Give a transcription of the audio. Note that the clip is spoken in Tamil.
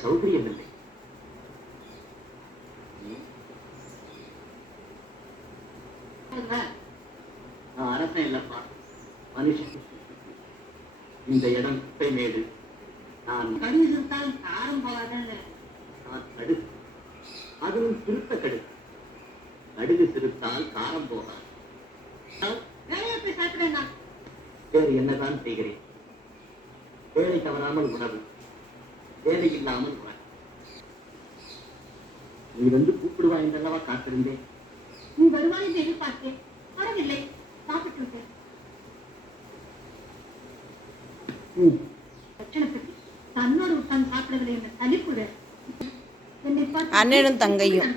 சௌகரியம் இல்லை. நான் அரசன் இல்லப்பா, மனுஷன். இந்த இடம் குப்பை மேடு. நான் கடுகு சிறுத்தால் காரம் போகாதல்ல. நான் கடுகு, அதுவும் சிறுத்த கடுகு. கடுகு சிறுத்தால் காரம் போகாது. போய் சாப்பிடுறேன். வேறு என்னதான் செய்கிறேன்? வேலை தவறாமல் உணவு, வேலை இல்லாமல் உணவு. நீ வந்து கூப்பிடுவாய் என்றல்லவா காத்திருந்தேன். நீ வருவாய் என்று எதிர்பார்த்தேன், வரவில்லை. சாப்பிட்டு விட்டேன். தன்னோடு உட்கார்ந்து சாப்பிடவில்லை என்ற தனிப்புடன் என்னை பார்த்து அண்ணனும் தங்கையும்